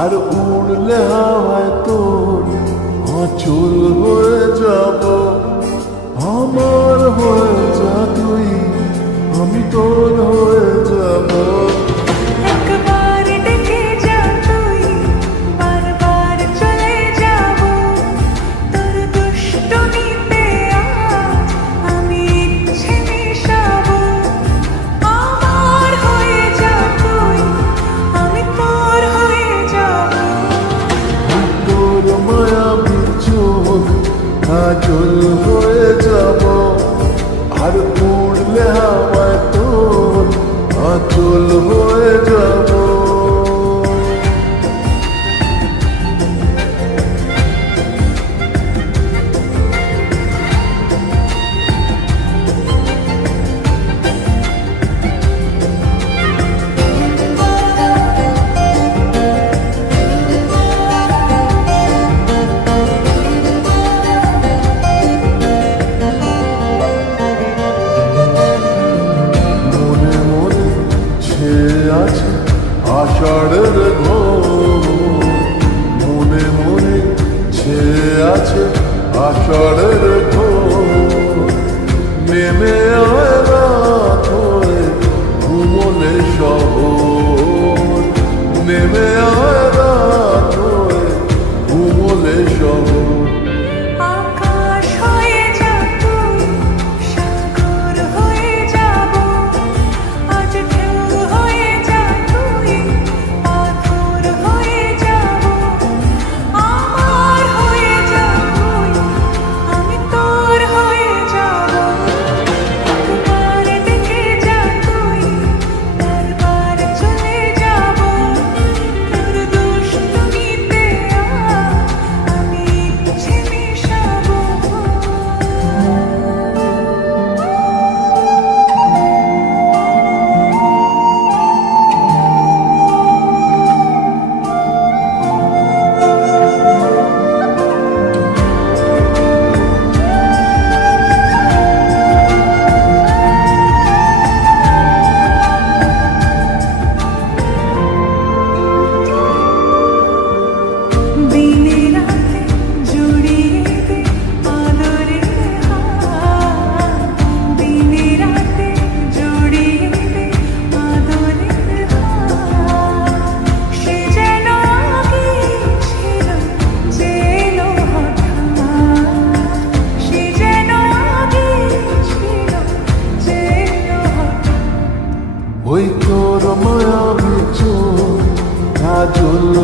আর উড়লে হাওয়ায় তোর আঁচল হয়ে যাব। আমার হয়ে যা তুই, আমি তোর হয়ে যাব। একবার ডেকে যা তুই, বারবার চলে যাব। তোর দুষ্টুমিতে আজ আমি ইচ্ছে মিশাবো। আমার হয়ে যা তুই, আমি তোর হয়ে যাব। তোর মায়াবী চোখ কাজল হয়ে যাব। আর উড়লে হাওয়ায় তোর আঁচল হয়ে যাব। আছে আষাঢ়ের ঘোর, মনে মনে ছেয়ে আছে আষাঢ়ের ঘোর। নেমে আয় রাত হয়ে ঘুমলে শহর, নেমে আয় রাত হয়ে ঘুমলে শহর। আকাশ হয়ে যা তুই, সাগর হয়ে যাব। আজ ঢেউ হয়ে যা তুই, পাথর হয়ে যাব। আমার হয়ে যা তুই, আমি তোর হয়ে যাব। একবার ডেকে যা তুই, বারবার চলে যাব। তোর দুষ্টুমিতে আজ আমি ইচ্ছে মিশাবো। দিনে রাতে জড়িয়ে দে আদরের হাত। দিনে রাতে জড়িয়ে দে আদরের হাত। সে যেন আগে ছিল, যে এলো হঠাৎ। সে যেন আগে ছিল, যে এলো হঠাৎ। ওই তোর মায়াবী চোখ কাজল